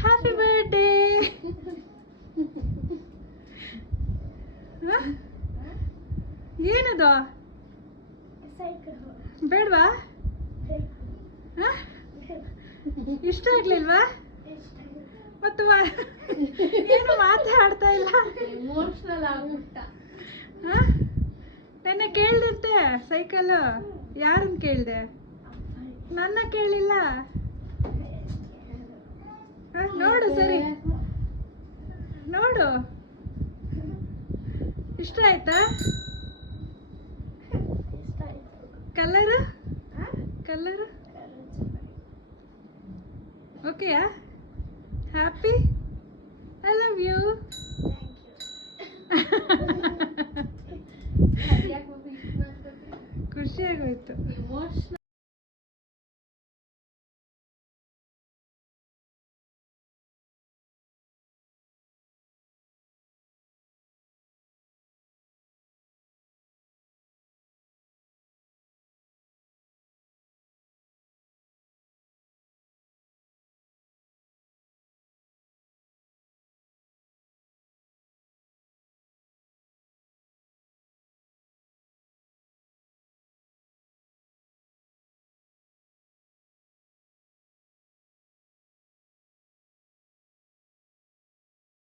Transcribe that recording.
Happy birthday. ಏನದು ಬೇಡವಾ? ಇಷ್ಟ ಆಗ್ಲಿಲ್ವಾ? ಮತ್ತು ಏನು ಮಾತಾಡ್ತಾ ಇಲ್ಲ. ಎಮೋಷನಲ್ ಆಗ್ಬಿಟ್ಟ. ನೆನ್ನೆ ಕೇಳ್ದಂತೆ ಸೈಕಲ್ ಯಾರನ್ನ ಕೇಳ್ದೆ? ನನ್ನ ಕೇಳಿಲ್ಲ. ನೋಡು ಸರಿ ನೋಡು. ಇಷ್ಟ ಆಯ್ತಾ? ಕಲರ್ ಕಲರ್ ಓಕೆಯಾ? ಹ್ಯಾಪಿ? I love you. ಖುಷಿಯಾಗೋಯ್ತು.